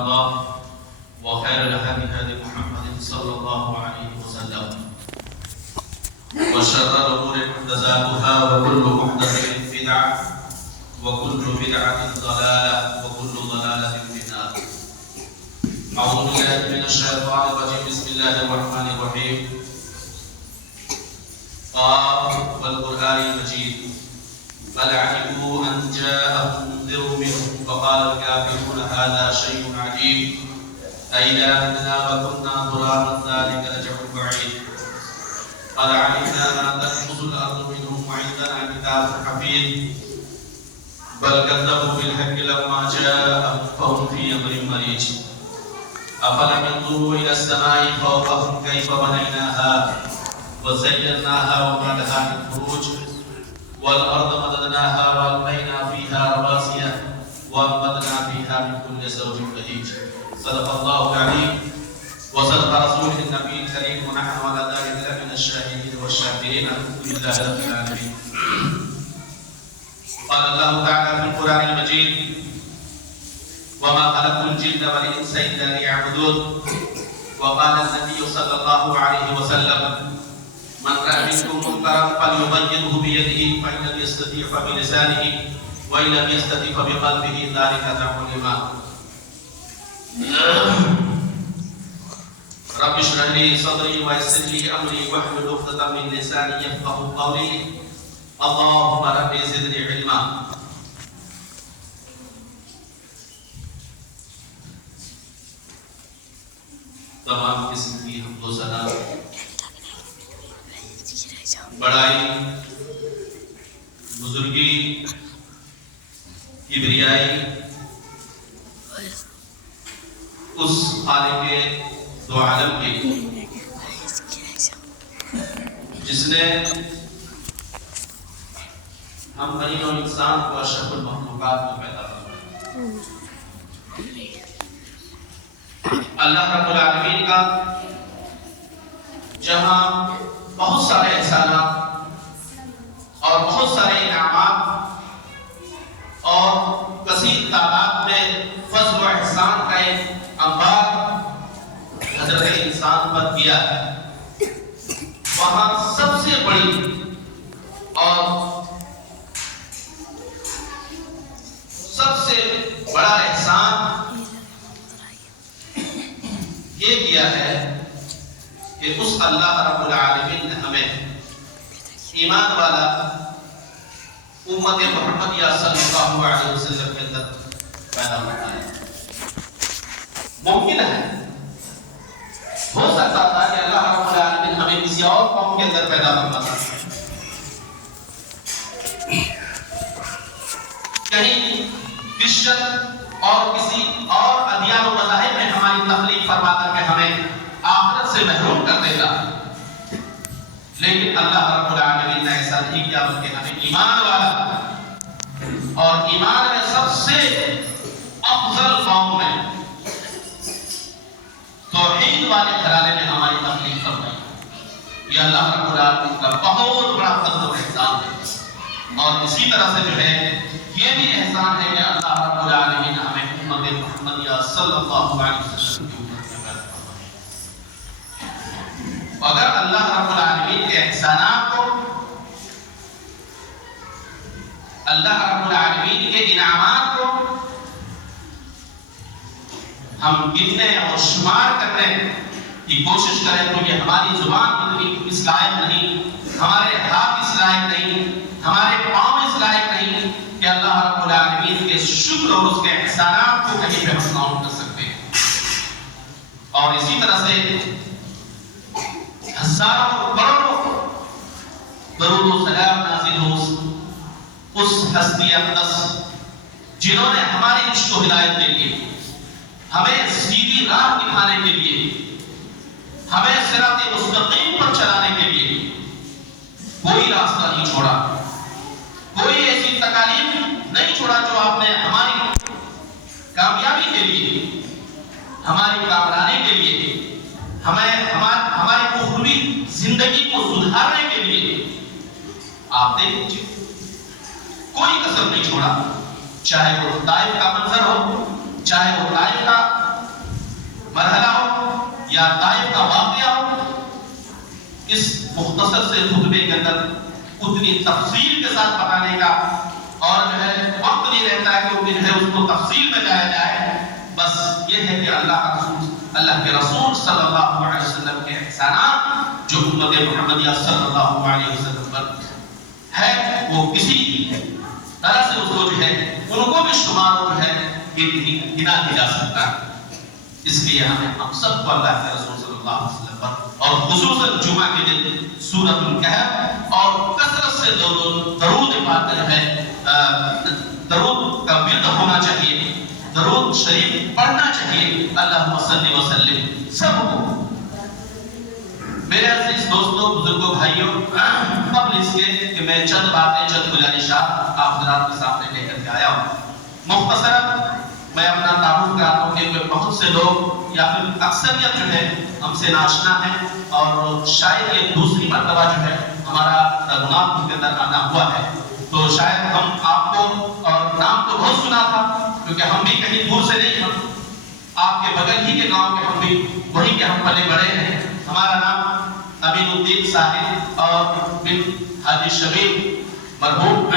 الله وخير الهدي هدي محمد صلى الله عليه وسلم وشر الأمور محدثاتها وكل محدثة بدعة وكل بدعة ضلالة وكل ضلالة في النار. أعوذ بالله من الشيطان الرجيم. بسم الله الرحمن الرحيم. قاف والقرآن المجيد بل عجبوا أن جاءهم منذر منهم فقال الكافرون هذا شيء عجيب أئذا متنا وكنا ترابا ذلك رجع بعيد قد علمنا ما تنقص الأرض منهم وعندنا كتاب حفيظ بل كذبوا بالحق لما جاءهم فهم في أمر مريج أفلم ينظروا إلى السماء فوقهم كيف بنيناها وزيناها وما لها من فروج والأرض مددناها وألقينا فيها رواسي وأنبتنا فيها من كل زوج بهيج. صدق الله العظيم وصدق رسوله النبي الكريم ونحن على ذلك من الشاهدين والشاكرين الحمد لله رب العالمين. قال الله تعالى في القرآن المجيد وما خلقت الجن والإنس إلا ليعبدون. وقال النبي صلى الله عليه وسلم من رأى منكم منكرا فليغيره بيده فإن لم يستطع فبلسانه وإن لم يستطع فبقلبه ذلك ضعف الإيمان. رب اشرح لي صدري ويسر لي أمري واحلل عقدة من لساني يفقهوا قولي. اللهم رب زدني علما. تمام قسم کی حمد و ثنا بڑائی بزرگی کبریائی اس خالق دو عالم کی جس نے ہم بنی اور انسان کو اشرف المخلوقات میں پیدا کیا. اللہ رب العالمین کا جہاں بہت سارے احسانات اور بہت سارے انعامات اور کثیر تعداد میں فضل و احسان کا ایک انبار حضرت انسان پر کیا ہے، وہاں سب سے بڑی اور سب سے بڑا احسان یہ کیا ہے کہ اس اللہ رب العالمین نے ہمیں ایمان والا امت محمدیہ صلی اللہ علیہ وسلم کے اندر پیدا ہوتا ہے. ممکن ہے ہو سکتا تھا کہ اللہ رب العالمین ہمیں کسی اور قوم کے اندر پیدا کرنا تھا، کہیں کرسچن اور کسی اور ادیان و مذاہب میں ہماری تخلیق فرما کر کے ہمیں آخرت سے محروم کر دے گا، لیکن اللہ رب العالمین نے ایسا نہیں کیا بلکہ ہمیں ایمان والا اور ایمان میں سب سے افضل قوم میں توحید والے گھرانے میں ہماری تخلیق فرمائی. یہ اللہ رب العالمین کا بہت بڑا فضل و احسان ہے. اور اسی طرح سے جو ہے یہ بھی احسان ہے کہ اللہ رب العالمین نے ہمیں امت محمدیہ صلی اللہ علیہ وسلم کی امت میں پیدا فرمایا. اگر اللہ رب العالمین کے احسانات کو، اللہ رب العالمین کے انعامات کو ہم گننے اور شمار کرنے کی کوشش کریں تو یہ ہماری زبان اس لائق نہیں، ہمارے ہاتھ اس لائق نہیں، ہمارے پاؤں اس لائق نہیں کہ اللہ رب العالمین کے شکر اور اس کے احسانات کو کہیں پہ ہم کاؤنٹ کر سکتے ہیں. اور اسی طرح سے ہزاروں کروڑوں درود و سلام نازل ہو اس ہستی اقدس جنہوں نے ہماری عشق و ہدایت کے لیے، ہمیں سیدھی راہ دکھانے کے لیے، ہمیں صراط مستقیم پر چلانے کے لیے کوئی راستہ نہیں چھوڑا، کوئی ایسی تکالیف نہیں چھوڑا جو آپ نے ہماری کامیابی کے لیے، ہماری کامرانی کے لیے، ہماری اخروی زندگی کو سدھارنے کے لیے آپ دیکھ لیجیے کوئی کسر نہیں چھوڑا. چاہے وہ طائف کا منظر ہو، چاہے وہ طائف کا مرحلہ ہو یا طائف کا واقعہ ہو، اس مختصر سے خطبے کے اندر اتنی تفصیل کے ساتھ بتانے کا اور جو ہے وقت نہیں رہتا ہے کہ جو ہے اس کو تفصیل میں جایا جائے. بس یہ ہے کہ اللہ کے رسول صلی اللہ علیہ وسلم کے احسانات جو امت محمدیہ صلی اللہ علیہ وسلم پر ہے وہ کسی طرح سے اس کو جو ہے ان کو بھی شمار جو ہے گنا نہیں جا سکتا. اس لیے ہم سب کو اللہ کے رسول صلی اللہ علیہ وسلم پر اور خصوصاً جمعہ کے دن سورۃ الکہف اور کثرت سے درود پاک جو ہے درود کا ورد ہونا چاہیے، درود شریف پڑھنا چاہیے. اللہم صلی وسلم سب کو. میرے عزیز دوستوں، بزرگوں، بھائیوں، قبل اس کے کہ میں چند باتیں، چند گزارشات آپ حضرات کے سامنے لے کر کے آیا ہوں. مختصراً میں اپنا تعارف کراتا ہوں کہ بہت سے لوگ یا پھر اکثریت جو ہے ہم سے ناشنا ہے اور شاید یہ دوسری مرتبہ جو ہے ہمارا رغبات کے اندر آنا ہوا ہے. تو شاید ہم آپ کو اور نام تو بہت سنا تھا کیونکہ ہم بھی کہیں دور سے نہیں، ہم آپ کے بغل ہی کے گاؤں کے، ہم بھی وہیں کے ہم پلے بڑے ہیں. ہمارا نام امین الدین صاحب اور بن حاجی شبیر مرحوم.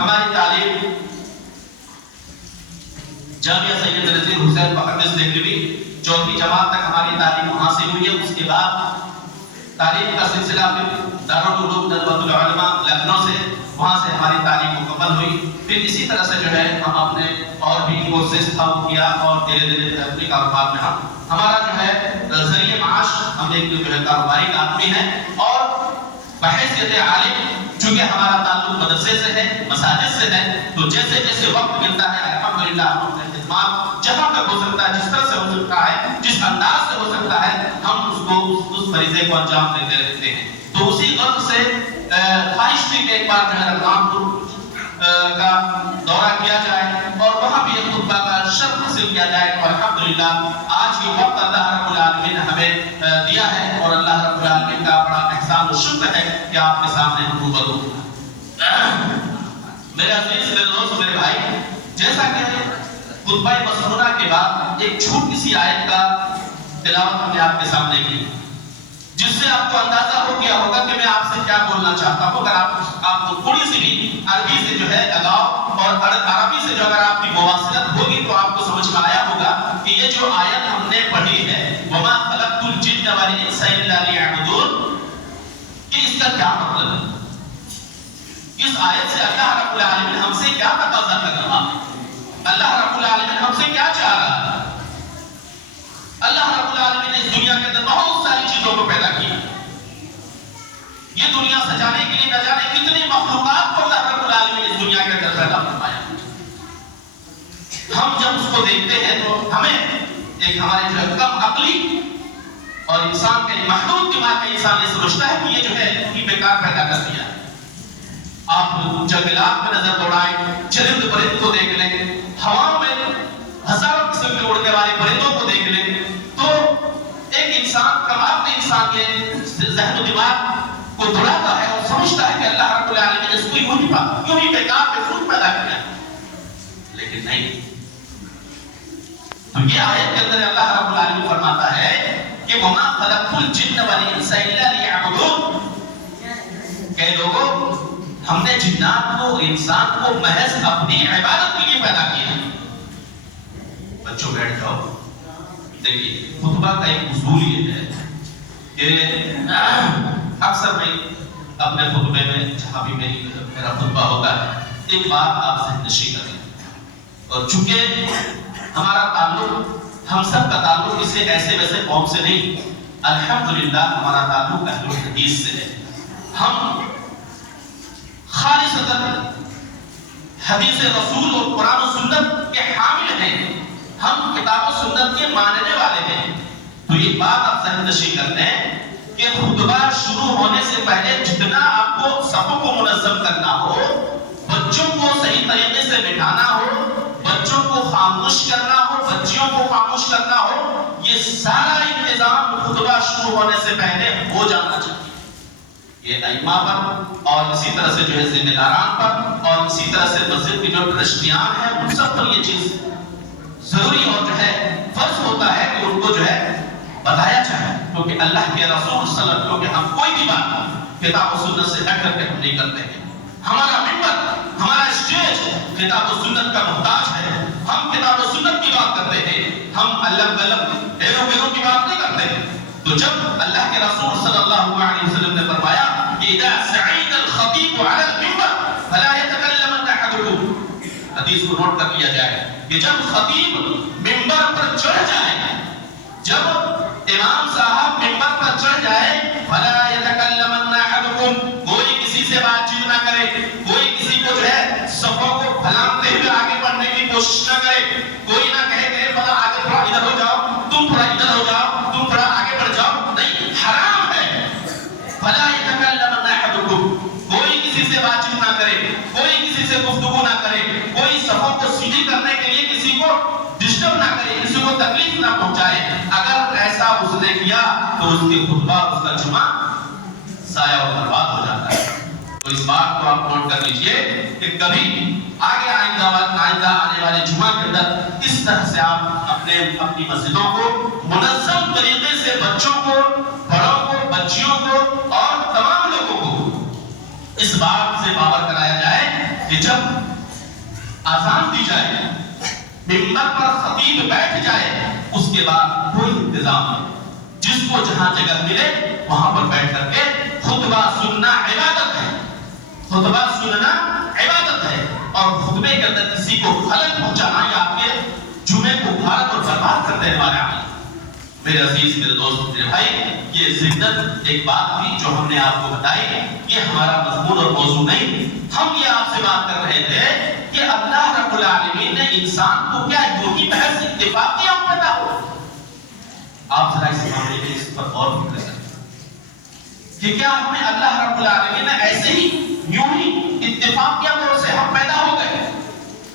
ہماری تعلیم جامعہ سید نذیر حسین محدث دہلوی چوتھی جماعت تک ہماری تعلیم وہاں سے ہوئی ہے. اس کے بعد تعلیم کا سلسلہ پھر دارالعلوم ندوۃ العلماء لکھنؤ سے، وہاں سے ہماری تعلیم مکمل ہوئی. پھر اسی طرح سے جو ہے ہم اپنے اور بھی کورسز کیا اور دھیرے دھیرے اپنے کاروبار میں ہمارا جو ہے ذریعہ معاش، ہم ایک جو ہے کاروباری آدمی ہیں اور بحیثیت عالم چونکہ ہمارا تعلق مدرسے سے ہے، مساجد سے ہے، تو جیسے جیسے وقت ملتا ہے الحمدللہ ہم اپنے خدمات جہاں تک ہو سکتا ہے، جس طرح سے ہو سکتا ہے، جس انداز سے ہو سکتا ہے، ہم اس فریضے کو انجام دیتے رہتے ہیں. تو اسی غرض سے خواہش تھی کہ ایک بار جو ہے رمضان کا دورہ کیا جائے اور وہاں بھی ایک خطبہ کا شرف حاصل کیا جائے. اور الحمدللہ آج یہ وقت اللہ رب العالمین نے ہمیں دیا ہے اور اللہ رب العالمین کا بڑا احسان و شکر ہے کہ آپ کے سامنے ہم روبرو ہیں. میرے عزیز، میرے دوست، میرے بھائی، جیسا کہ خطبہ مسنونہ کے بعد ایک چھوٹی سی آیت کا تلاوت ہم نے آپ کے سامنے کی، جس سے آپ کو اندازہ ہو گیا ہوگا کہ میں آپ سے کیا بولنا چاہتا ہوں. اگر آپ کو تھوڑی سی بھی عربی سے جو ہے لگاؤ اور عربی سے جو اگر آپ کی مواصلت ہوگی تو آپ کو سمجھ میں آیا ہوگا کہ یہ جو آیت ہم نے پڑھی ہے وَمَا خَلَقْتُ الْجِنَّ وَالْإِنسَ إِلَّا لِيَعْبُدُونَ، کہ اس کا کیا مطلب ہے؟ اس آیت سے اللہ رب العالمین ہم سے کیا تقاضا کر رہا ہے؟ اللہ رب العالمین ہم سے کیا چاہ رہا ہے؟ اللہ رب العالمین نے اس دنیا کے اندر بہت ساری چیزوں کو پیدا کیا. یہ دنیا سجانے کے لیے نہ جانے کتنی مخلوقات کو اللہ رب العالمین نے اس دنیا کے اندر پیدا فرمایا. ہم جب اس کو دیکھتے ہیں تو ہمیں ایک ہمارے جو ہے کم عقلی اور انسان کے محدود دماغ کا انسان یہ سمجھتا ہے کہ یہ جو ہے یہ بیکار پیدا کر دیا. آپ جنگلات میں نظر دوڑائیں، چرند پرند کو دیکھ لیں، ہواؤں میں ہزاروں قسم کے اڑنے والے پرندوں کو دیکھ لیں، تو ایک انسان کمال انسان کے ذہن و دماغ کو دوڑاتا ہے اور سمجھتا ہے کہ اللہ رب العالمین نے اس کو یوں ہی بیکار بے سود پیدا کیا. لیکن نہیں. تو یہ آیت کے اندر اللہ رب العالمین فرماتا ہے کہ وَمَا خَلَقْتُ الْجِنَّ وَالْإِنسَ إِلَّا لِيَعْبُدُونَ، کہ لوگوں ہم نے جنات کو، انسان کو محض اپنی عبادت کے لیے پیدا کیا. بچوں بیٹھ جاؤ. دیکھیے خطبہ کا ایک اصول یہ ہے کہ اکثر میں اپنے خطبے میں جہاں بھی میرا خطبہ ہوتا ہے ایک بات آپ ذہن نشی کریں. اور چونکہ ہمارا تعلق، ہم سب کا تعلق اسے ایسے ویسے قوم سے نہیں، الحمدللہ ہمارا تعلق اہل الحدیث سے ہے. ہم خالصتاً حدیث رسول اور قرآن و سنت کے حامل ہیں، ہم کتاب و سنت کے ماننے والے ہیں. تو یہ بات آپ ذہن نشی کرتے ہیں کہ خطبہ شروع ہونے سے پہلے جتنا آپ کو صفوں کو منظم کرنا ہو، بچوں کو صحیح طریقے سے بٹھانا ہو، بچوں کو خاموش کرنا ہو، بچیوں کو خاموش کرنا ہو، یہ سارا انتظام خطبہ شروع ہونے سے پہلے ہو جانا چاہیے. یہ ائمہ پر اور اسی طرح سے جو ہے ذمہ داران پر اور اسی طرح سے مسجد کے جو ٹرسٹیان ہیں ان سب پر یہ چیز ضروری اور جو ہے فرض ہوتا ہے کہ ان کو جو ہے بتایا جائے، کیونکہ اللہ کے رسول صلی اللہ علیہ وسلم، کیونکہ ہم کوئی بھی بات کتاب و سنت سے ہٹ کر کے ہم نہیں کرتے ہیں. ہمارا ممبر، ہمارا اسٹیج کتاب و سنت کا محتاج ہے. ہم کتاب و سنت کی بات کرتے ہیں، ہم الگ الگ ایرو بیرو کی بات نہیں کرتے. تو جب اللہ کے رسول صلی اللہ علیہ وسلم نے فرمایا کہ اذا سعید الخطیب علی المنبر فلا يتکلمن احدکم، حدیث کو نوٹ کر لیا جائے کہ جب خطیب منبر پر چڑھ جائے، جب امام صاحب منبر پر چڑھ جائے، فلا يتکلمن احدکم، کوئی کسی سے بات چیت نہ کرے، کوئی کسی کو جو ہے صفوں کو پھلانگتے ہوئے آگے بڑھنے کی کوشش نہ کرے. کوئی نہ کہے کہ فلا آگے تھوڑا ادھر ہو جاؤ، تم تھوڑا ادھر ہو جاؤ، تم تھوڑا آگے بڑھ جاؤ. نہیں، حرام ہے. فلا يتکلمن احدکم، کوئی کسی سے بات چیت نہ کرے، کوئی کسی سے گفتگو نہ کرے، کوئی صفوں کو سیدھی کرنے کے لیے کسی کو ڈسٹرب نہ کرے، کسی کو تکلیف نہ پہنچائے. اگر ایسا اس نے کیا تو اس کے خطبہ، اس کا جمعہ ضائع اور برباد ہو جاتا ہے. تو اس بات کو آپ نوٹ کر لیجئے کہ کبھی آگے آئندہ آنے والے جمعہ کے اندر اس طرح سے آپ اپنی مسجدوں کو منظم طریقے سے بچوں کو، بڑوں کو، بچیوں کو اور تمام لوگوں کو اس بات سے باور کرایا جائے کہ جب اذان دی جائے، منبر پر خطیب بیٹھ جائے، اس کے بعد کوئی انتظام نہیں. جس کو جہاں جگہ ملے وہاں پر بیٹھ کر کے خطبہ سننا عبادت ہے. خطبہ سننا عبادت ہے، اور خطبے کے اندر کسی کو خلل پہنچانا یا آپ کے جمعے کو غلط اور برباد کر دینے والے عمل. میرے عزیز، میرے دوست، میرے بھائی، یہ ضمناً ایک بات تھی جو ہم نے آپ کو بتائی. یہ ہمارا مضمون اور موضوع نہیں. ہم یہ آپ سے بات کر رہے تھے کہ اللہ رب العالمین نے انسان کو کیا یوں ہی محض اتفاقی پیدا ہوا؟ آپ ذرا اس معاملے میں اس پر غور کریں کہ کیا ہمیں اللہ رب العالمین نے ایسے ہی یوں ہی اتفاقیہ طور سے ہم پیدا ہو گئے،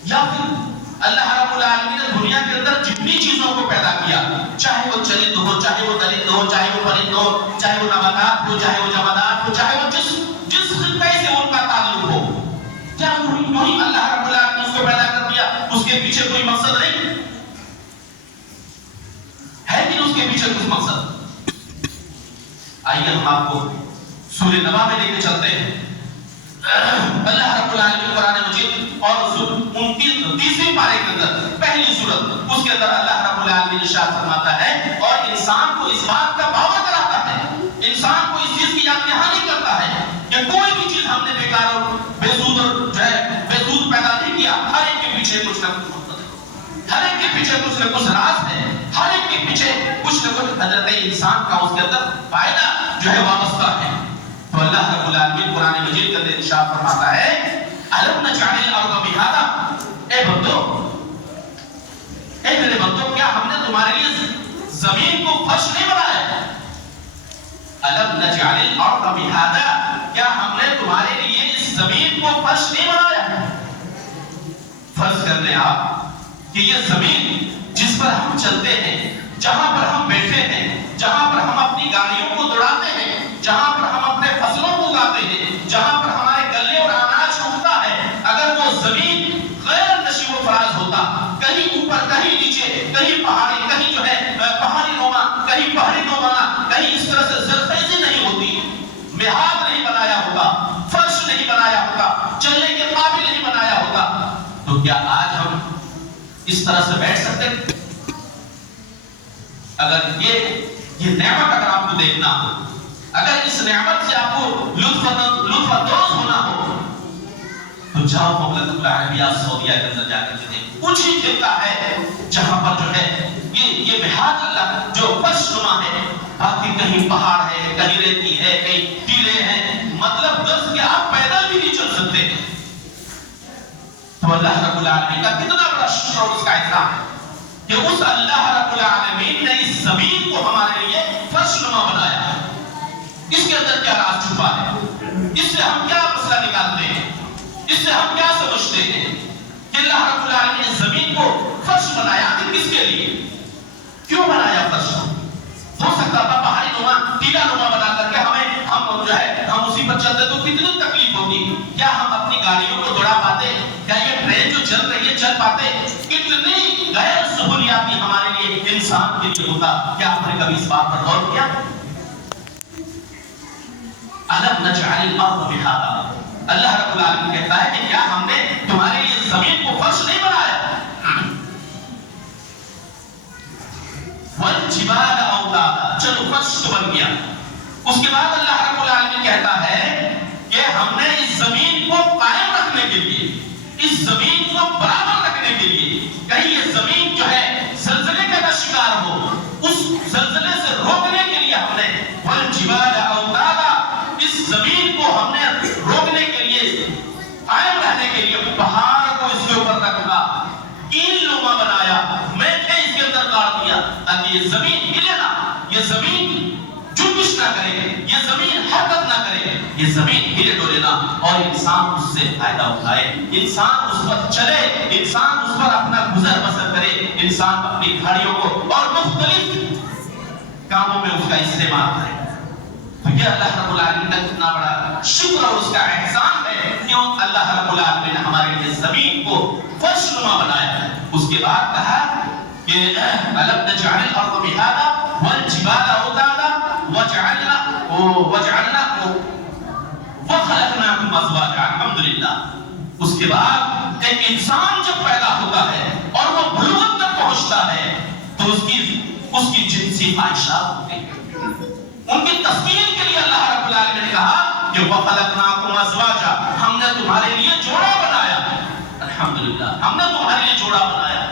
یا پھر اللہ رب العالمین نے دنیا کے اندر جتنی چیزوں کو پیدا کیا، چاہے وہ چرند ہو، چاہے وہ درند ہو، چاہے وہ پرند ہو، چاہے وہ نباتات ہو، چاہے وہ جمادات ہو، چاہے وہ جس خطے سے ان کا تعلق ہو، کیا یوں ہی اللہ رب العالمین نے اس کو پیدا کر دیا؟ اس کے پیچھے کوئی مقصد نہیں ہے کہ اس کے پیچھے کچھ مقصد؟ آئیے ہم آپ کو سورہ نبا میں لے کے چلتے ہیں. اللہ رب العالمین قرآن مجید اور 29ویں پارے کے اندر پہلی سورت، اس کے اندر اللہ رب العالمین ارشاد فرماتا ہے اور انسان کو اس بات کا باور کراتا ہے، انسان کو اس چیز کی یاد دہانی کرتا ہے کہ کوئی بھی چیز ہم نے بیکار اور بے سود پیدا نہیں کیا. ہر ایک کے پیچھے کچھ نہ کچھ مقصد ہے، ہر ایک کے پیچھے کچھ نہ کچھ راز ہے، ہر ایک کے پیچھے کچھ نہ کچھ حضرت انسان کا اس کے اندر فائدہ جو ہے وابستہ ہے. تو اللہ رب العالمین قرآن مجید کے اندر ارشاد فرماتا ہے الم نجعل الارض مہادا، اے بندو، اے میرے بندو، کیا ہم نے تمہارے لیے زمین کو فرش نہیں بنایا؟ الم نجعل الارض مہادا، کیا ہم نے تمہارے لیے اس زمین کو فرش نہیں بنایا؟ فرض کر لیں آپ کہ یہ زمین جس پر ہم چلتے ہیں، جہاں پر ہم بیٹھے ہیں، جہاں پر ہم اپنی گاڑیوں کو دوڑاتے ہیں، جہاں پر ہم اپنے فصلوں کو اگاتے ہیں، جہاں پر ہمارے گلے اور اناج اگتا ہے، اگر وہ زمین غیر نشیب و فراز ہوتا، کہیں اوپر کہیں نیچے، کہیں پہاڑی کہیں جو ہے پہاڑی نما، کہیں پہاڑی نما، کہیں اس طرح سے زرخیزی نہیں ہوتی، مہاد نہیں بنایا ہوتا، فرش نہیں بنایا ہوتا، چلنے کے قابل نہیں بنایا ہوتا، تو کیا آج ہم اس طرح سے بیٹھ سکتے ہیں؟ اگر یہ نعمت اگر آپ کو دیکھنا ہو، اگر اس نعمت سے آپ کو لطف اندوز ہونا ہو، تو جاؤ مملکت العربیہ سعودیہ کے اندر جا کر دیکھیں. کچھ ہی خطہ ہے جہاں پر جو ہے یہ بہاد اللہ جو فرش نما ہے، باقی کہیں پہاڑ ہے، کہیں ریتی ہے، کہیں ٹیلے ہیں، مطلب درس کہ آپ پیدل بھی نہیں چل سکتے. تو اللہ رب العالمین کا کتنا بڑا شکر اور اس کا احترام ہے کہ اس اللہ رب العالمین نے اس زمین کو ہمارے لیے فرش نما بنایا ہے. اس کے اندر کیا راز چھپا ہے؟ اس سے ہم کیا مسئلہ نکالتے ہیں؟ اس سے ہم کیا سمجھتے ہیں کہ اللہ رب العالمین نے زمین کو فرش بنایا؟ آخر کس کے لیے؟ کیوں بنایا فرش؟ ہو سکتا تھا پہاڑی نما، ٹیلا نما بنا کر کے ہم جو ہے ہم اسی پر چلتے تو کتنی تکلیف ہوتی. کیا ہم اپنی گاڑیوں کو دوڑا پاتے؟ کیا یہ ٹرین جو چل رہی ہے چل پاتے؟ کتنی غیر لیے انسان کے لیے ہوتا. کیا آپ نے کبھی اس بات پر غور کیا؟ أَلَمْ نَجْعَلِ الْأَرْضَ مِهَادًا. اللہ رب العالمین کہتا ہے کہ کیا ہم نے تمہارے لیے زمین کو فرش نہیں بنایا؟ وَالْجِبَالَ أَوْتَادًا. چلو فرش تو بن گیا. اس کے بعد اللہ رب العالمین کہتا ہے کہ ہم نے اس زمین کو قائم رکھنے کے لیے، اس زمین کو برابر رکھنے کے لیے، کہیں یہ زمین جو ہے زلزلے کا نہ شکار ہو، اس زلزلے سے روکنے کے لیے ہم نے وَالْجِبَالَ أَوْتَادًا، اس زمین کو ہم نے روکنے کے لیے، قائم رہنے کے لیے پہاڑ کو اس کے اوپر رکھا، کیل نما بنایا، میٹھے اس کے اندر کاٹ دیا تاکہ یہ زمین ہلے نہ، یہ زمین جنبش نہ کرے، یہ زمین حرکت نہ کرے، یہ زمین ہلے ڈولے نہ، اور انسان اس سے فائدہ اٹھائے، انسان اس پر چلے، انسان اس پر اپنا گزر بسر کرے، انسان اپنی گھاڑیوں کو اور مختلف کاموں میں اس کا استعمال کرے. تو یہ اللہ رب العالمین کا کتنا بڑا شکر اور اس کا احسان ہے کہ اللہ رب العالمین نے ہمارے لیے زمین کو فرش نما بنایا. اس کے بعد کہا کہ أَلَمْ نَجْعَلِ الْأَرْضَ مِهَادًا وَالْجِبَالَ أَوْتَادًا وَجَعَلْنَا وَخَلَقْنَاكُمْ أَزْوَاجًا. الحمدللہ. اس کے بعد ایک انسان جب پیدا ہوتا ہے اور وہ بلوغت تک پہنچتا ہے تو اس کی جنسی خواہشات ہوتی ہیں. ان کی تسکین کے لیے اللہ رب العالمین نے کہا کہ وَخَلَقْنَاكُمْ أَزْوَاجًا، ہم نے تمہارے لیے جوڑا بنایا. الحمدللہ، ہم نے تمہارے لیے جوڑا بنایا.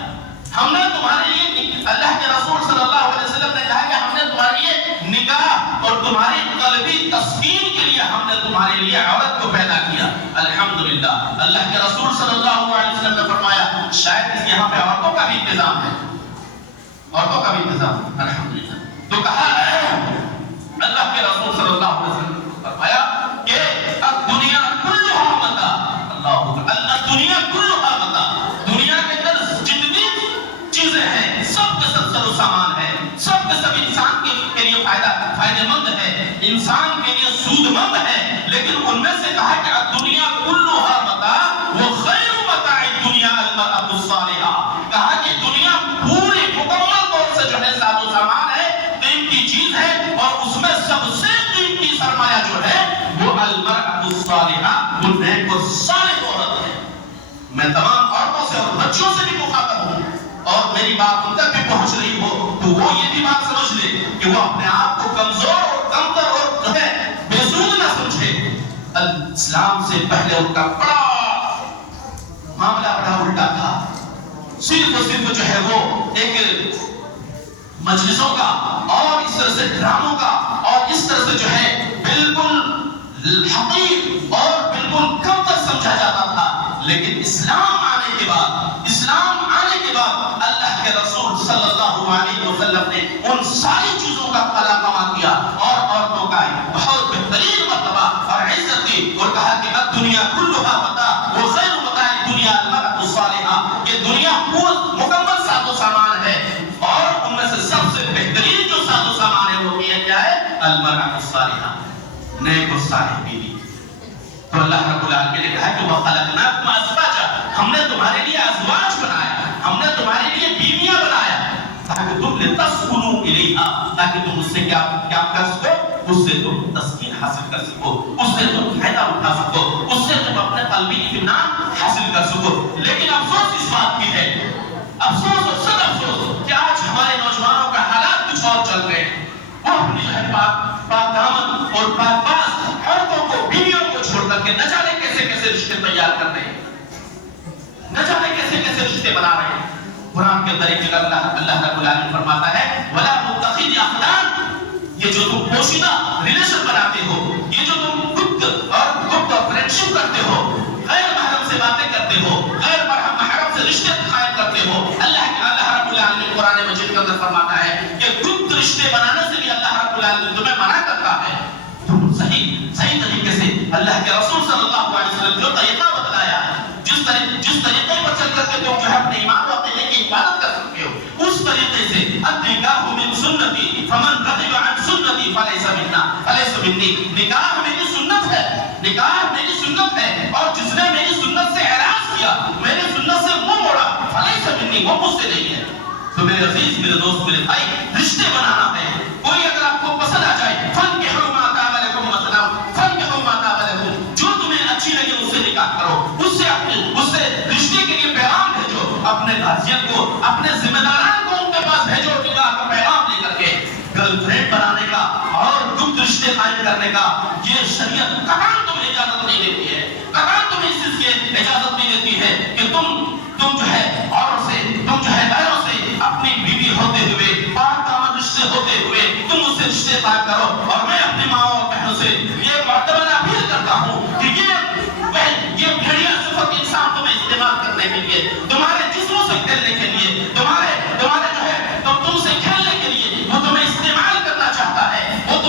ہم نے تمہارے لیے، اللہ کے رسول صلی اللہ علیہ وسلم نے کہا کہ ہم نے تمہارے لیے نکاح اور تمہاری قلبی تسکین کے لیے ہم نے تمہارے لیے عورت کو پیدا کیا. الحمدللہ. اللہ کے رسول صلی اللہ علیہ وسلم نے فرمایا شاید یہاں پہ عورتوں کا بھی انتظام ہے، عورتوں کا بھی انتظام. الحمدللہ. تو کہا اللہ کے رسول صلی اللہ علیہ وسلم نے فرمایا کہ الدنیا کلھا متاع. اللہ، دنیا کلھا متاع. دنیا کے اندر جتنی چیزیں ہیں سب کے سب سر و سامان ہے، سب کے سب انسان کے لیے فائدہ مند ہے، انسان کے لیے سود مند ہے، لیکن ان میں سے کہا کہ الدنیا کلھا متاع وخیر متاع الدنیا المرأة الصالحہ. کہا کہ دنیا پوری مکمل طور سے جو ہے ساز و سامان ہے، قیمتی چیز ہے، اور اس میں سب سے قیمتی سرمایہ جو ہے وہ المرأة الصالحہ، وہ نیک و صالح عورت ہے. میں تمام عورتوں سے اور بچوں سے بھی مخاطب ہوں، اور میری بات ان تک بھی پہنچ رہی ہو تو وہ یہ بھی بات سمجھ لے کہ وہ اپنے آپ کو کمزور اور کمتر اور جو ہے بے سود نہ سمجھے. اسلام سے پہلے ان کا بڑا معاملہ بڑا الٹا تھا. صرف اور صرف جو ہے وہ ایک مجلسوں کا اور اس طرح سے ڈراموں کا اور اس طرح سے جو ہے بالکل حقیر اور بالکل کمتر سمجھا جاتا تھا. لیکن اسلام آنے کے بعد اللہ کے رسول صلی اللہ علیہ وسلم نے ان ساری چیزوں کا قلمہ کیا اور عورتوں کا بہت بہترین مرتبہ اور عزت دی اور کہا کہ الدنیا کلھا متاع وخیر متاع الدنیا المرأة الصالحہ. یہ دنیا مکمل ساز و سامان ہے اور ان میں سے سب سے بہترین جو ساز و سامان ہے وہ کیا ہے؟ المرأة الصالحہ، نیک و صالح بیوی. تو اللہ رب العالمین نے کہا کہ وَخَلَقْنَاكُمْ أَزْوَاجًا، ہم نے تمہارے لیے ازواج بنایا، ہم نے تمہارے لیے بیویاں بنایا تاکہ تم لِتَسْكُنُوا إِلَيْهَا، تاکہ تم اس سے کیا کر سکو؟ اس سے تم تسکین حاصل کر سکو، اس سے تم فائدہ اٹھا سکو، اس سے تم اپنے قلبی اطمینان حاصل کر سکو. لیکن افسوس اس بات کی ہے، افسوس اور صد افسوس کہ آج ہمارے نوجوانوں کا حالات کچھ اور چل رہے ہیں. وہ اپنی جو ہے پاک دامن اور پاک باز عورتوں کو، بیویوں کو چھوڑ کر کے نہ جانے کیسے کیسے رشتے تیار کر رہے ہیں، نہ جانے کیسے کیسے رشتے بنا رہے ہیں. قرآن کے اندر ایک جگہ اللہ رب العالمین فرماتا ہے وَلَا مُتَّخِذِ أَخْدَانٍ، یہ جو تم پوشیدہ ریلیشن بناتے ہو، یہ جو تم گپت اور فرینڈشپ کرتے ہو، غیر محرم سے باتیں کرتے ہو، غیر محرم سے رشتے قائم کرتے ہو. اللہ رب العالمین قرآن مجید کے اندر فرماتا ہے کہ گپت رشتے بنانے سے بھی اللہ رب العالمین تمہیں منع کرتا ہے. تم صحیح طریقے سے اللہ کے رسول صلی اللہ علیہ وسلم جو طریقہ بتلایا ہے، جس طریقے پر چل کر کے تم جو ہے اپنے ایمان و عقیدے کی حفاظت کر سکتے ہو، اس طریقے سے النکاح من سنتی فمن رغب عن سنتی فلیس منی. نکاح میری سنت ہے، نکاح میری سنت ہے، اور جس نے میری سنت سے اعراض کیا، میری سنت سے منہ موڑا، فلیس منی، وہ مجھ سے نہیں ہے. تو میرے عزیز، میرے دوست، میرے بھائی، رشتے بنانا ہے. کوئی اگر آپ کو پسند آ جائے، فَانكِحُوا مَا طَابَ لَكُم مَثْلًا فَانكِحُوا مَا طَابَ لَكُم، جو تمہیں اچھی لگے اس سے نکاح کرو، اس سے رشتے کے لیے پیغام بھیجو. اپنے گارجین کو، اپنے ذمہ داران کو ان کے پاس بھیجو نکاح کا پیغام لے کر کے. گرل فرینڈ بنانے کا اور گپت رشتے قائم کرنے کا یہ شریعت قطعاً تمہیں اجازت نہیں دیتی ہے. قطعاً تمہیں اس چیز کی اجازت نہیں دیتی ہے کہ تم جو ہے عورت سے، تم جو ہے غیروں سے اپنی بیوی ہوتے ہوئے، پاک دامن رشتے ہوتے ہوئے تم اس سے رشتے قائم کرو. اور میں اپنی ماں اور بہنوں سے یہ معتبر اپیل کرتا ہوں کہ یہ بھیڑیا صفت انسان تمہیں استعمال کرنے کے لیے، تمہارے جسموں سے کھیلنے کے لیے، تمہارے جو ہے تم سے کھیلنے کے لیے وہ تمہیں استعمال کرنا چاہتا ہے. وہ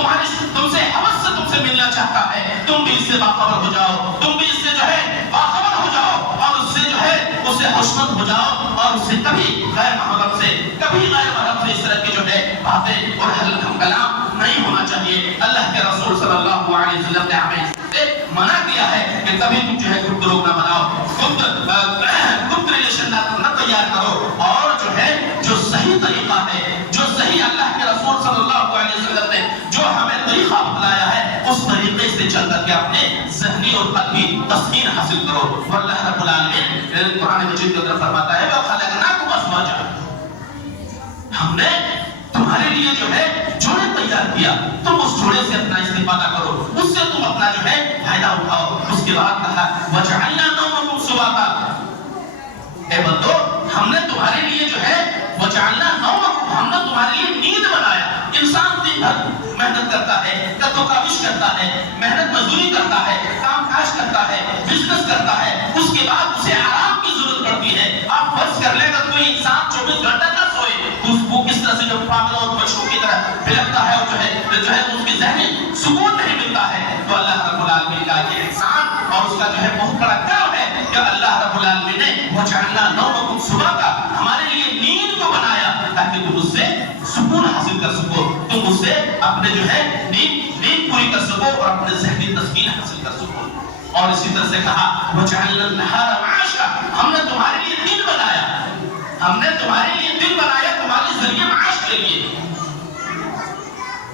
تم سے حوث سے تم سے ملنا چاہتا ہے. تم بھی اس سے باخبر ہو جاؤ، تم بھی اس سے جو ہے باخبر ہو جاؤ اور اس سے جو ہے اس سے خوشمند ہو جاؤ. اور اس سے کبھی غیر محرم سے اس طرح کی جو ہے باتیں اور ہم کلام نہیں ہونا چاہیے. اللہ کے رسول صلی اللہ علیہ وسلم نے ہمیں منع کیا ہے کہ کبھی تم جو ہے گپت روگ نہ بناؤ، گپت ریلیشن نہ تیار کرو. اور جو ہے جو صحیح طریقہ ہے، جو صحیح اللہ کے رسول صلی اللہ علیہ وسلم نے جو ہمیں طریقہ بتلایا ہے، اس طریقے سے چل کر کے اپنے ذہنی اور قلبی تسکین حاصل کرو. واللہ رب العالمین قرآن مجید کے اندر فرماتا ہے وَخَلَقْنَاكُمْ أَزْوَاجًا، ہم نے تمہارے لیے جو ہے جوڑے تیار کیا، تم اس جوڑے سے اپنا استفادہ کرو، اس سے تم اپنا جو ہے فائدہ اٹھاؤ. اس کے بعد کہا وَجَعَلْنَا نَوْمَكُمْ سُبَاتًا، اے بندو ہم نے تمہارے لیے جو ہے وَجَعَلْنَا نَوْمَكُمْ، ہم نے تمہارے لیے نیند بنایا. انسان دن بھر محنت کرتا ہے، کد و کاوش کرتا ہے، محنت مزدوری کرتا ہے، کام کاج کرتا ہے، بزنس کرتا ہے، اس کے بعد اسے آرام کی ضرورت پڑتی ہے. آپ فرض کر لیں اگر کوئی انسان 24 گھنٹہ نہ سوئے تو وہ کس طرح سے جو پاگلوں اور بچوں کی طرح بلکتا ہے اور جو ہے اس کی ذہنی سکون نہیں ملتا ہے. تو اللہ رب العالمین کا یہ احسان اور اس کا جو ہے بہت بڑا کرم ہے کہ اللہ رب العالمین نے وَجَعَلْنَا نَوْمَكُمْ سُبَاتًا، ہمارے لیے نیند کو بنایا تاکہ تم اس سے سکون حاصل کر سکو، تم اس سے اپنے جو ہے نیند پوری کر سکو اور اپنے ذہنی تسکین حاصل کر سکو. اور اسی طرح سے کہا وَجَعَلْنَا النَّهَارَ مَعَاشًا، ہم نے تمہارے لیے دن بنایا، ہم نے تمہارے لیے دن بنایا تمہارے ذریعے معاش کے لیے.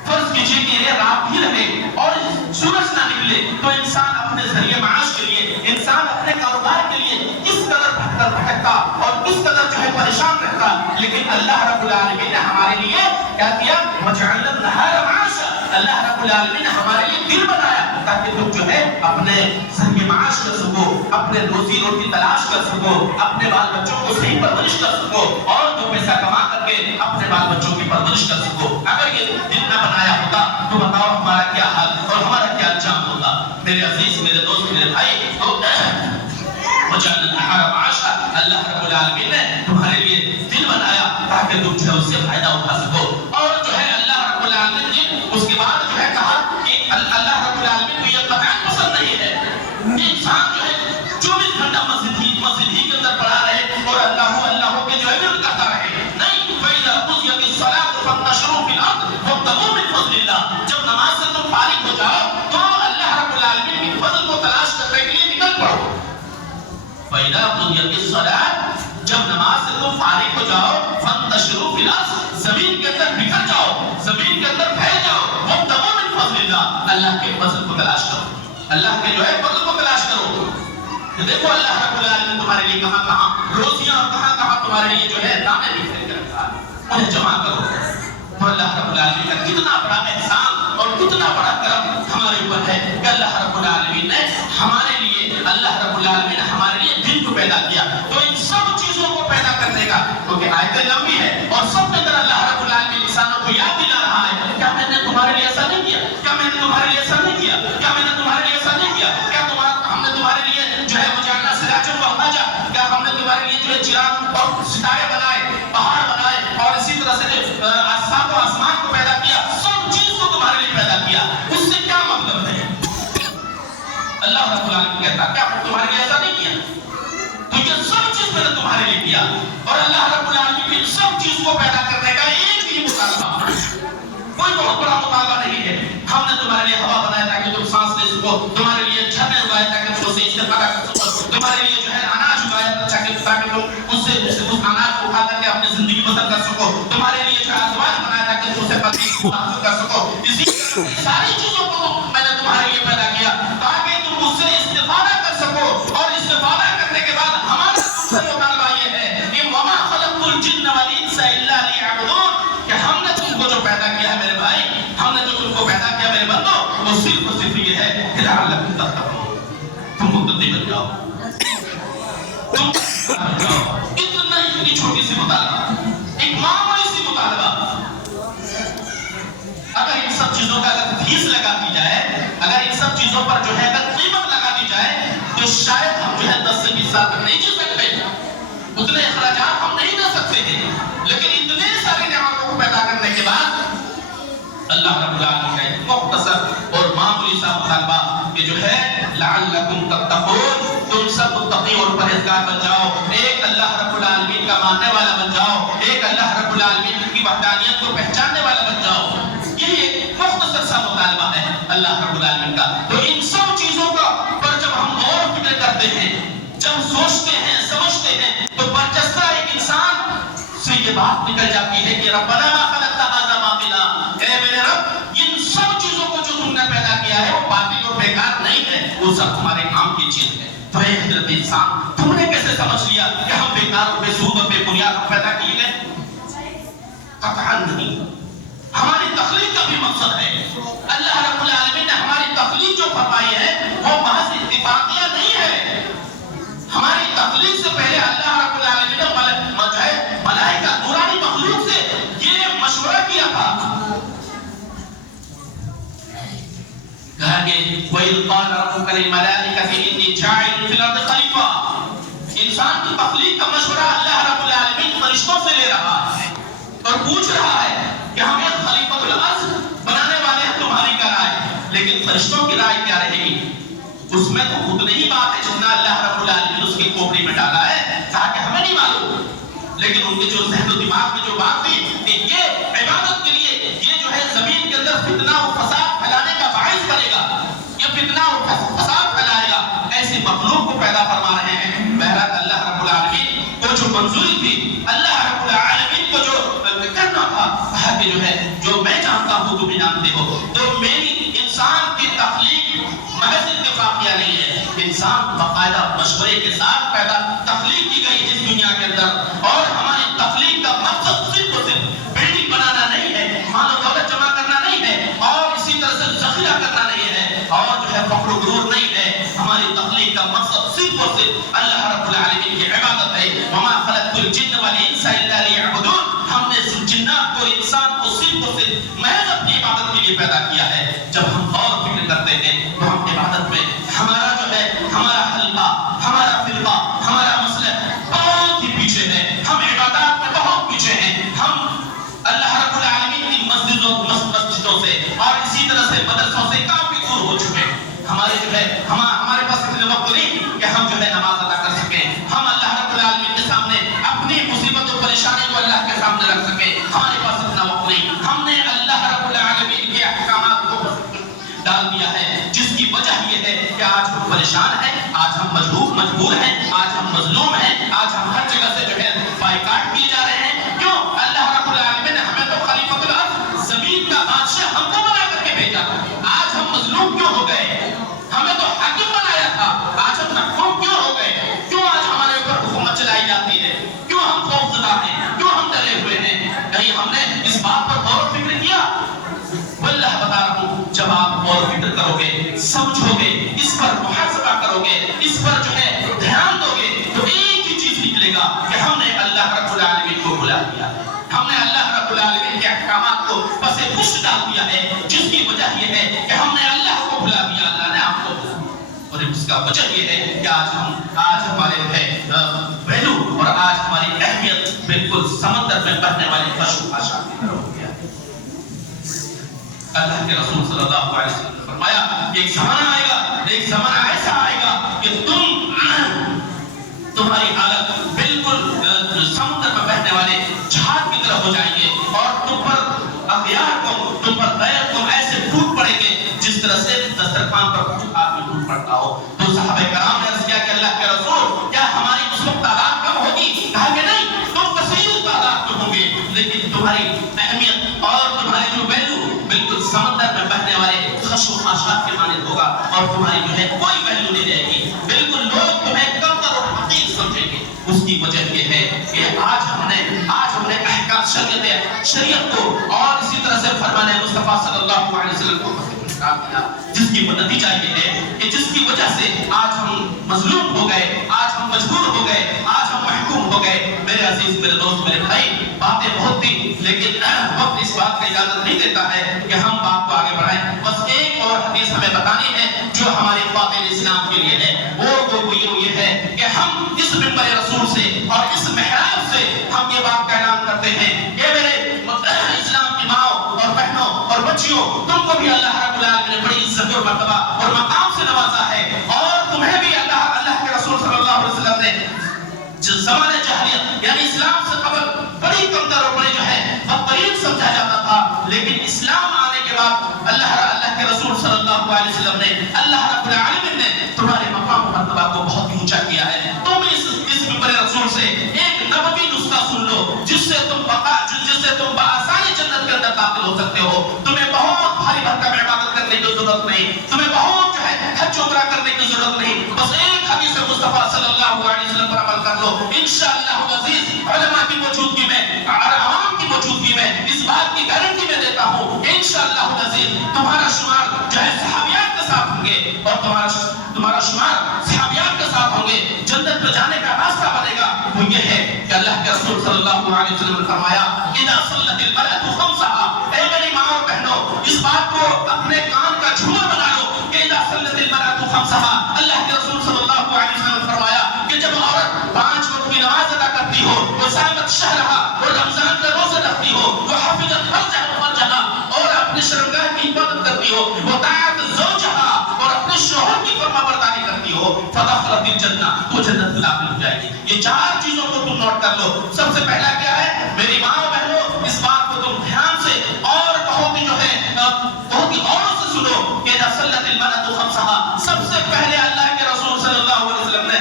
فرض کیجئے کہ یہ رات ہی رہے اور سورج نہ نکلے تو انسان اپنے ذریعے معاش کے لیے، انسان اپنے کاروبار کے لیے کس قدر بھٹکتا اور کس قدر جو ہے پریشان رہتا. لیکن اللہ رب العالمین نے ہمارے لیے کیا کیا وَجَعَلْنَا النَّهَارَ مَعَاشًا، اللہ رب العالمین نے ہمارے لیے دن بنایا تاکہ تم جو ہے اپنے ذریعے معاش کر سکو، اپنے روزی روٹی تلاش کر سکو، اپنے بال بچوں کو صحیح پرورش کر سکو اور دو پیسہ کما کر کے اپنے بال بچوں کی پرورش کر سکو. اگر یہ دن نہ بنایا ہوتا تو بتاؤ ہمارا کیا حال اور ہمارا کیا انجام ہوتا. میرے عزیز، میرے دوست، میرے بھائی، وَجَعَلْنَا النَّهَارَ مَعَاشًا، اللہ رب العالمین نے تمہارے لیے دن بنایا تاکہ تم جو ہے اس سے فائدہ اٹھا سکو. اور جو ہے اللہ رب العالمین نے اس کے بعد جو ہے کہا کہ اللہ رب العالمین کو یہ قطعاً پسند نہیں ہے کہ انسان جو ہے 24 گھنٹہ مسجد ہی کے اندر پڑا رہے اور اللہ کے جو ہے ورد کرتا رہے. نہیں، فَإِذَا قُضِيَتِ الصَّلَاةُ فَانتَشِرُوا فِي الْأَرْضِ وَابْتَغُوا مِن فَضْلِ اللَّهِ، جب نماز سے تم فارغ ہو جاؤ تو اللہ رب العالمین کے فضل کو تلاش کرنے کے لیے نکل پڑو. فَإِذَا قُضِيَتِ الصَّلَاةُ، جب نماز سے تم فارغ ہو جاؤ فَانتَشِرُوا فِي الْأَرْضِ، زمین کے اندر بکھر جاؤ، زمین کے اندر پھیل جاؤ. وَابْتَغُوا مِن فَضْلِ اللَّهِ، اللہ کے فضل کو تلاش کرو، اللہ کے جو ہے فضل کو تلاش کرو. دیکھو اللہ رب العالمین تمہارے لیے کہاں کہاں روزیاں اور کہاں کہاں تمہارے لیے جو ہے دانے بھی پھیل کر رکھا ہے، انہیں جمع کرو. تو اللہ رب العالمین کا کتنا بڑا احسان اور کتنا بڑا کرم ہمارے اوپر ہے کہ اللہ رب العالمین نے ہمارے لیے، اللہ رب العالمین نے ہمارے لیے دن کو پیدا کیا. تو ان سب چیزوں کو پیدا کرنے کا، کیونکہ آیتیں لمبی ہے اور سب کے اندر اللہ رب العالمین انسانوں کو یاد دلا رہا ہے کیا میں نے تمہارے لیے ایسا نہیں کیا، کیا میں نے تمہارے لیے ایسا نہیں کیا، کیا میں نے تمہارے لیے ایسا نہیں کیا، کیا ہم نے تمہارے لیے جو ہے وَجَعَلْنَا سِرَاجًا وَهَّاجًا، کیا ہم نے تمہارے لیے جو ہے چراغ اور ستارے بنائے، پہاڑ بنائے اور اسی طرح سے جو آسمان و آسمان کو پیدا کیا، سب چیز کو تمہارے لیے پیدا کیا. اس سے کیا مطلب ہے؟ اللہ رب العالمین کہتا کیا تمہارے لیے ایسا نہیں کیا؟ تو یہ سب چیز میں نے تمہارے لیے کیا. اور اللہ رب العالمین کی سب چیز کو پیدا کرنے کا ایک ہی مطالبہ، کوئی بہت بڑا مطالبہ نہیں ہے. ہم نے تمہارے لیے ہوا بنایا تاکہ تم سانس لے سکو، تمہارے لیے جھرنے اگائے تاکہ تم اسے استفادہ کر سکو، تمہارے لیے جو ہے اناج اگائے تاکہ تم اس اناج کو کھا کر کے اپنی زندگی بسر کر سکو، تمہارے لیے جو ازواج بنایا تاکہ تم اسے پتی حاصل کر سکو، اسی ساری چیزوں کو میں نے تمہارے لیے پیدا کیا تاکہ تم اس سے استفادہ کر سکو، اور استفادہ کرنے کے بعد ہمارا تم سے مطالبہ یہ ہے کہ وما خلقت الجن والانس الا ليعبدون، کہ ہم نے تم کو جو پیدا کیا ہے میرے بھائی، ہم نے جو تم کو پیدا کیا میرے بندو، وہ صرف اور صرف یہ ہے کہ لعلکم تتقون، تم متقی بن جاؤ، تم بن جاؤ۔ اتنا ہی چھوٹی سی مطالبہ، ایک معمولی سی مطالبہ، اگر ان سب چیزوں کا اگر فیس لگا دی جائے، اگر ان سب چیزوں پر جو ہے اگر قیمت لگا دی جائے تو شاید ہم جو ہے 10 سے 20 سال تک نہیں جی سکتے، اتنے اخراجات ہم نہیں دے سکتے ہیں، لیکن اتنے ساری نعمتوں کو پیدا کرنے کے بعد اللہ رب العالمین کا ایک مختصر اور معمولی سا مطالبہ کہ جو ہے لعلکم تتقون، تم سب متقی اور پرہیزگار بن جاؤ، ایک اللہ رب العالمین کا ماننے والا بن جاؤ، ایک اللہ رب العالمین کی وحدانیت کو پہچاننے والا بن جاؤ، یہ ایک مختصر سا مطالبہ ہے اللہ رب العالمین کا۔ تو ان سب چیزوں کا پر جب ہم غور و فکر کرتے ہیں، جب سوچتے ہیں سمجھتے ہیں، تو برجستہ ایک انسان سے یہ بات نکل جاتی ہے کہ ربنا ما خلقت ھذا باطلا، اے میرے رب ان سب چیزوں کو جو تم نے پیدا کیا ہے وہ باطل اور بیکار نہیں ہے، وہ سب تمہارے کام کی چیز ہے۔ تو اے حضرت انسان، تم نے کیسے سمجھ لیا کہ ہم بیکار اور بے سود اور بے بنیاد پیدا کیے گئے؟ قطعاً نہیں، ہماری تخلیق کا بھی مقصد ہے۔ اللہ رب العالمین نے ہماری تخلیق جو فرمائی ہے وہ محض اتفاقیہ نہیں ہے، ہماری تخلیق سے پہلے اللہ رب العالمین نے ملائکہ نورانی مخلوق سے یہ مشورہ کیا تھا، کہا کہ وَإِذْ قَالَ رَبُّكَ لِلْمَلَائِكَةِ إِنِّي جَاعِلٌ فِي الْأَرْضِ خَلِيفَةً، انسان کی تخلیق کا مشورہ اللہ رب العالمین فرشتوں سے لے رہا ہے اور پوچھ رہا ہے کہ ہم ایک خلیفۃ الارض بنانے والے ہیں، تمہاری کیا رائے؟ لیکن فرشتوں کی رائے کیا رہے گی؟ اس میں تو اتنی ہی بات ہے جتنا اللہ رب العالمین اس کی کھوپڑی میں ڈالا ہے، کہا کہ ہمیں نہیں معلوم، لیکن ان کے جو ذہن و دماغ میں جو بات تھی کہ یہ عبادت کے لیے یہ جو ہے زمین کے اندر فتنہ و فساد پھیلانے کا باعث بنے گا، یہ فتنہ و فساد پھیلائے گا، ایسی مخلوق کو پیدا فرما رہے ہیں۔ بہرحال اللہ رب العالمین کو جو منظوری تھی، اللہ رب العالمین کو جو کرنا تھا، کہا کہ جو ہے جو میں جانتا ہوں تم بھی جانتے ہو، تو میری انسان کی تخلیق محض اتفاقیہ نہیں ہے، انسان باقاعدہ مشورے کے ساتھ پیدا تخلیق کی گئی اس دنیا کے اندر، اور ہماری تخلیق کا مقصد صرف اور صرف بلڈنگ بنانا نہیں ہے، مال و دولت جمع کرنا نہیں ہے، اور اسی طرح سے ذخیرہ کرنا نہیں ہے، اور جو ہے فخر و غرور نہیں ہے، ہماری تخلیق کا مقصد صرف اور صرف اللہ رب العالمین کی عبادت ہے۔ وما خلقت الجن والانس الا ليعبدون، ہم نے جنات اور انسان کو صرف اور صرف محض اپنی عبادت کے لیے پیدا کیا ہے۔ جب ہم غور و فکر کرتے ہیں تو ہم عبادت میں ہمارا جو ہے ہمارا حلقہ، ہمارا فرقہ، ہمارا مسلک بہت ہی پیچھے ہے، ہم عبادات میں بہت پیچھے ہیں، ہم اللہ رب العالمین کی مسجدوں سے اور اسی طرح سے مدرسوں سے کافی دور ہو چکے ہیں۔ ہمارے جو ہے ہمارے پاس اتنے وقت نہیں کہ ہم جو ہے نماز ادا کر سکیں، ہم اللہ رب العالمین کے سامنے اپنی مصیبت و پریشانی کو اللہ کے سامنے رکھ سکیں، ہمارے پاس اتنا وقت نہیں۔ ہم نے اللہ رب العالمین کے احکامات کو ڈال دیا ہے، جس کی وجہ یہ ہے کہ آج ہم پریشان ہیں، آج ہم مجبور ہیں، آج ہم مظلوم ہیں، آج ہم ہر جگہ سے جو ہے بائیکاٹ کیے جا رہے ہیں۔ کیوں؟ اللہ رب العالمین نے ہمیں تو خلیفۃ الارض، زمین کا بادشاہ ہم کو بنا کر کے بھیجا، آج ہم مظلوم کیوں ہو گئے؟ ہمیں تو حاکم بنایا تھا، آج ہم محکوم کیوں ہو گئے؟ کیوں آج ہمارے اوپر حکومت چلائی جاتی ہے؟ کیوں ہم خوفزدہ ہیں؟ کیوں ہم ڈرے ہوئے ہیں؟ کہیں ہم نے اس بات پر غور و فکر کیا؟ واللہ بتا رہا ہوں، جب آپ غور و فکر کرو گے، سمجھو گے، اس پر محاسبہ کرو گے، اس پر جو ہے دھیان دو گے، تو ایک ہی چیز نکلے گا کہ ہم نے اللہ رب العالمین کو بھلا دیا ہے، ہم نے اللہ رب العالمین کے احکامات کو پس پشت ڈال دیا ہے، جس کی وجہ یہ ہے کہ ہم نے اللہ کو بھلا دیا، اللہ نے آپ کو بھلا دیا، اور اس کا وجہ یہ ہے کہ آج ہمارے جو ہے ویلو اور آج ہماری اہمیت بالکل سمندر میں بہنے والی خشک بھاشا کی طرح ہو گیا۔ اللہ کے رسول صلی اللہ علیہ وسلم نے فرمایا کہ ایک زمانہ آئے گا، ایک زمانہ ایسا آئے گا کہ تمہاری حالت بالکل سمندر میں بہنے والے جہاز کی طرح ہو جائیں گے، اور تم پر اغیار کو، تم پر غیر کو ایسے ٹوٹ پڑیں گے جس طرح سے دسترخوان پر کچھ آدمی ٹوٹ پڑتا ہو۔ تو صحابہ کرام نے عرض کیا کہ اللہ کے رسول، کیا ہماری اس وقت اور تمہاری جو ہے کوئی ویلیو نہیں رہے گی، بالکل لوگ تمہیں کمتر اور حقیر سمجھیں گے۔ اس کی وجہ یہ ہے کہ آج ہم نے احکام شریعت کو اور اسی طرح سے فرمان مصطفیٰ صلی اللہ علیہ وسلم کو کیا، جس کی نتیجہ یہ ہے کہ جس کی وجہ سے آج ہم مظلوم ہو گئے، آج ہم مجبور ہو گئے، آج ہم محکوم ہو گئے۔ میرے عزیز، میرے دوست، میرے بھائی، باتیں بہت تھی لیکن وقت اس بات کا اجازت نہیں دیتا ہے کہ ہم بات کو آگے بڑھائیں۔ بس ایک اور حدیث ہمیں بتانی ہے جو ہمارے قابل اسلام کے لیے ہے، وہ یہ ہے کہ ہم اس منبر رسول سے اور اس محراب سے ہم یہ بات کا اعلان کرتے ہیں کہ میرے اسلام کی ماؤں اور بہنوں اور بچیوں، تم کو بھی اللہ رب العالمین نے بڑی عزت اور مرتبہ اور مقام سے نوازا ہے، اور تمہیں بھی اللہ کے رسول صلی اللہ علیہ وسلم نے زمانہ جاہلیت یعنی اسلام سے قبل بڑی کمتر اور بڑی جو ہے بدترین سمجھا جاتا تھا، لیکن اسلام آنے کے بعد اللہ کے رسول صلی اللہ علیہ وسلم نے، اللہ رب العالمین نے تمہارے مقام و مرتبہ کو بہت ہی اونچا کیا ہے۔ تم اس منبر رسول سے ایک نبوی نسخہ سن لو جس سے تم بآسانی جنت کے اندر داخل ہو سکتے ہو۔ تمہیں بہت بھاری بھرکم عبادت کرنے کی ضرورت نہیں، تمہیں بہت جو ہے حج عمرہ کرنے کی ضرورت نہیں، بس ایک حدیث مصطفیٰ صلی اللہ علیہ وسلم پر عمل کر لو۔ انشاءاللہ العزیز علماء کی موجودگی میں اور عوام کی موجودگی میں اس بات کی گارنٹی میں دیتا ہوں کہ انشاءاللہ العزیز تمہارا شمار جو ہے صحابیات کے ساتھ ہوں گے، اور تمہارا شمار صحابیات کے ساتھ ہوں گے۔ جنت میں جانے کا راستہ بنے گا وہ یہ ہے کہ اللہ کے رسول صلی اللہ علیہ وسلم نے فرمایا اذا صلت المرأة خمسها، اے میری ماں اور بہنوں، اس بات کو اپنے کان کا جھومر بنا لو کہ اذا صلت المرأة خمسها، اللہ کے رسول صلی اللہ علیہ وسلم نے فرمایا کہ جب عورت 5 وقت کی نماز ادا کرتی ہو، وہ صامت شہرہا، اور رمضان کا روزہ رکھتی ہو، وہ حافظت فرجہا، اور اپنے شرمگاہ کی حفاظت کرتی ہو، وہ طاعت زوجہا، اور اپنے شوہر کی فرمانبرداری کرتی ہو، فدخلت الجنہ، تو جنت میں داخل ہو جائے گی۔ یہ 4 چیزوں کو تم نوٹ کر لو۔ سب سے پہلا کیا ہے؟ میری ماں اور بہنوں، اس بات کو تم دھیان سے اور بہت ہی جو ہے بہت ہی غور سے سنو کہ اذا صلت المرأة خمسها، سب سے پہلے اللہ کے رسول صلی اللہ علیہ وسلم نے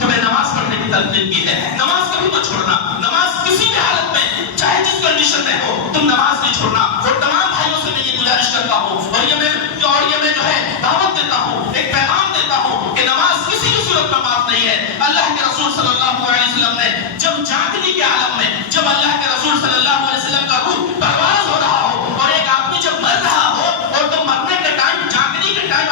تمہیں نماز پڑھنے کی تلقین کی ہے۔ نماز کبھی مت چھوڑنا، نماز کسی بھی حالت میں چاہے جس کنڈیشن میں ہو تم نماز نہیں چھوڑنا۔ اور تمام بھائیوں سے میں یہ گزارش کرتا ہوں اور یہ میں جو ہے دعوت دیتا ہوں، ایک پیغام دیتا ہوں کہ نماز کسی بھی صورت میں معاف نہیں ہے۔ اللہ کے رسول صلی اللہ علیہ وسلم نے جب جاگنے کے عالم میں، جب اللہ کے رسول صلی اللہ علیہ وسلم کا روح پرواز ہو رہا ہو اور ایک آدمی جب مر رہا ہو اور تم مرنے کے ٹائم، جاگنے کے ٹائم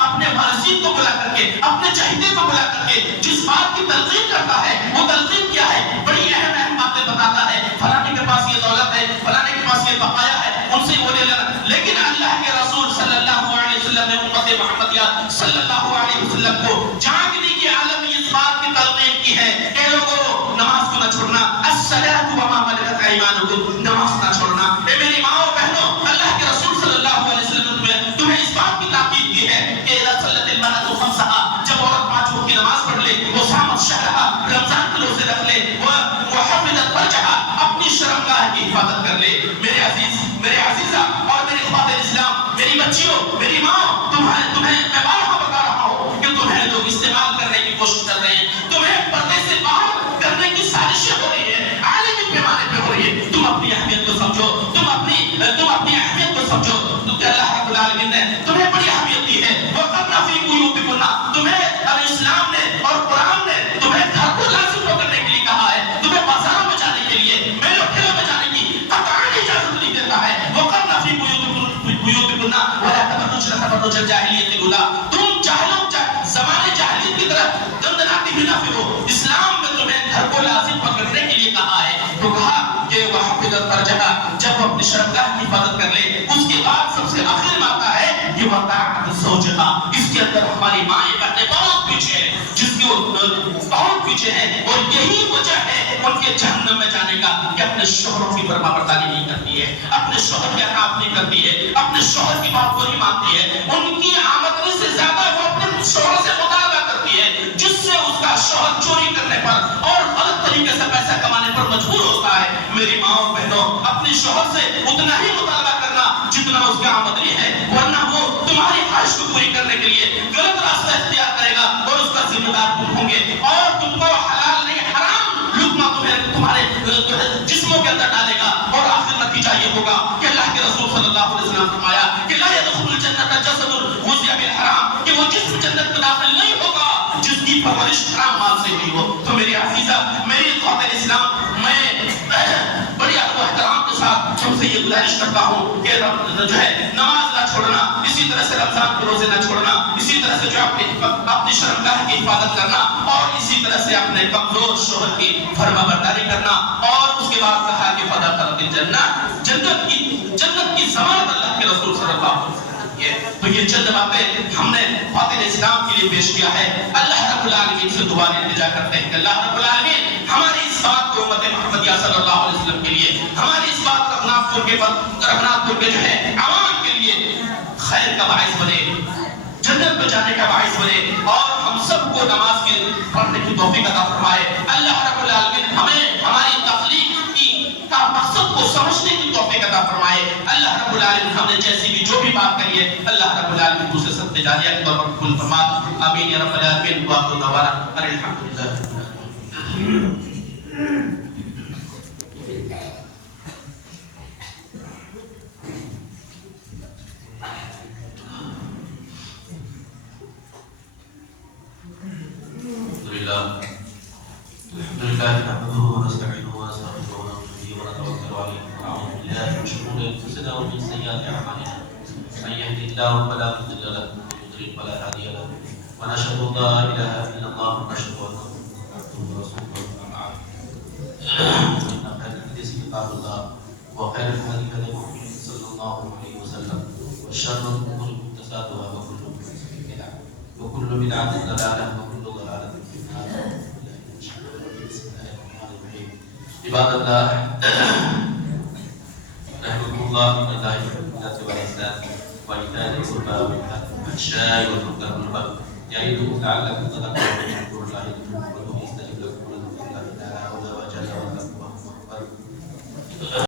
اپنے وارثین کو بلا کر کے، اپنے چہیتے کو بلا کر کے جس بات کی تلقین کرتا ہے وہ تلقین کیا ہے؟ بڑی اہم باتیں بتاتا ہے، فلانے کے پاس یہ دولت ہے، فلانے کے پاس یہ بقایا ہے، ان سے وہ لے لینا۔ لیکن اللہ کے رسول صلی اللہ علیہ وسلم نے امت محمدیہ صلی اللہ علیہ وسلم کو جاگنے کے عالم میں اس بات کی تلقین کی ہے کہ لوگوں نماز کو نہ چھوڑنا، الصلاۃ وما ملکت ایمانکم، نماز نہ چھوڑنا۔ اے میری ماں اور بہنوں، اللہ کے رسول صلی اللہ علیہ وسلم نے تمہیں اس بات کی تاکید کی ہے کہ اذا صلت المرأة خمسها، جب عورت 5 وقت کی نماز پڑھ لے، وہ صامت شہرہا، رمضان کے روزے رکھ لے، وہ حفظت فرجہا، اپنی شرمگاہ کی حفاظت کر لے۔ میرے عزیز، میرے عزیزہ اور میری خواتین اسلام، میری بچیوں، میری ماں، تمہیں میں بارہا بتا رہا ہوں کہ تمہیں لوگ استعمال کرنے کی کوشش کر رہے ہیں، تمہیں پردے سے باہر کرنے کی سازشیں ہو رہی ہیں، عالمی پیمانے پہ ہو رہی ہے۔ تم اپنی اہمیت کو سمجھو، تم اپنی اہمیت کو سمجھو، کیونکہ اللہ رب العالمین نے تمہیں بڑی اہمیت دی ہے۔ وَقَرْنَ فِي بُيُوتِكُنَّ، تمہیں اسلام نے اور قرآن نے تمہیں گھر کو لازم کرنے کے لیے کہا ہے، تمہیں بازاروں میں جانے کے لیے، میلوں ٹھیلوں میں جانے کی قطعاً اجازت نہیں دیتا ہے۔ وَقَرْنَ فِي بُيُوتِكُنَّ وَلَا تَبَرَّجْنَ تَبَرُّجَ الْجَاهِلِيَّةِ الْأُولَىٰ، تم زمانے جاہلیت کی طرف دندناتی بھی نہ پھرو۔ اسلام میں تمہیں گھر کو لازم پکڑنے کے لیے کہا ہے، تو کہا کہ وَحَفِظَتْ فَرْجَهَا، جب وہ اپنی شرمگاہ کی حفاظت کر لے، اس کے بعد سب سے آخر میں آتا ہے یہ وَطَاعَتُ زَوْجِهَا۔ اس کے اندر ہماری مائیں بہنیں بہت پیچھے ہیں، جس کی بہت پیچھے ہیں، اور یہی وجہ ہے ان کے جہنم میں جانے کا کہ اپنے شوہروں کی فرمانبرداری نہیں کرتی ہے، اپنے شوہر کے اطاعت نہیں کرتی ہے، اپنے شوہر کی بات کو نہیں مانتی ہے، ان کی آمدنی سے زیادہ وہ اپنے شوہر سے مطالبہ کرتی ہے، جس سے اس کا شوہر چوری کرنے پر اور غلط طریقے سے پیسہ کمانے پر مجبور ہوتا ہے۔ میری ماں اور بہنوں، اپنے شوہر سے اتنا ہی مطالبہ کرنا جتنا اس کا آمدنی ہے، ورنہ وہ تمہاری خواہش کو پوری کرنے کے لیے غلط راستہ اختیار کرے گا اور اس کا ذمہ دار تم ہوں گے، اور تم کو حلال نہیں حرام لقمہ تمہارے جسموں کے اندر ڈالے گا، اور آخر نتیجہ یہ ہوگا کہ اللہ کے رسول صلی اللہ علیہ وسلم نے فرمایا کہ لا يدخل الجنة گزارش کرتا ہوں کہ جو ہے نماز نہ چھوڑنا، اسی طرح سے رمضان کے روزے نہ چھوڑنا، اسی طرح سے جو اپنی شرمگاہ کی حفاظت کرنا، اور اسی طرح سے اپنے کمزور شوہر کی فرما برداری کرنا، اور اس کے بعد کہا کہ فدخلت الجنہ، جنت کی ضمانت اللہ کے رسول صلی اللہ علیہ وسلم. تو یہ چند باتیں ہم نے فاتح اسلام کے لیے پیش کیا ہے. اللہ رب العالمین سے دعا التجا کرتے ہیں کہ اللہ رب العالمین ہماری اس بات کو امت محمدیہ صلی اللہ علیہ وسلم کے لیے، ہماری اس بات رغنات پور کے جو ہے عوام کے لیے خیر کا باعث بنے، جنت میں جانے کا باعث بنے، اور ہم سب کو نماز کے پڑھنے کی توفیق عطا فرمائے. اللہ رب العالمین ہمیں ہماری تخلیق کا مقصد کو سمجھنے کی توفیق عطا فرمائے. اللہ رب العالمین ہم نے جیسی بھی جو بھی بات کری ہے اللہ رب العالمین اسے صدقہ جاریہ کے طور پر قبول فرما. آمین یا رب العالمین. وآخر دعوانا الحمدللہ رب العالمین. الحمد لله نحمده ونستعينه ونستغفره ونؤمن به ونتوكل عليه ونعوذ بالله من شرور انفسنا ومن سيئات اعمالنا من يهده الله فلا مضل له ومن يضلل فلا هادي له ونشهد ان لا اله الا الله ونشهد ان محمدا رسول الله. ان خير الحديث كتاب الله وخير الهدي هدي محمد صلى الله عليه وسلم وشر الامور محدثاتها وكل بدعه ضلاله وكل ضلاله في النار. عباد اللہ رحمكم الله من الله بالحكمة والإحسان وإيتاء ذي القربى والفحشاء والمنكر والبغي يعظكم لعلكم تذكرون.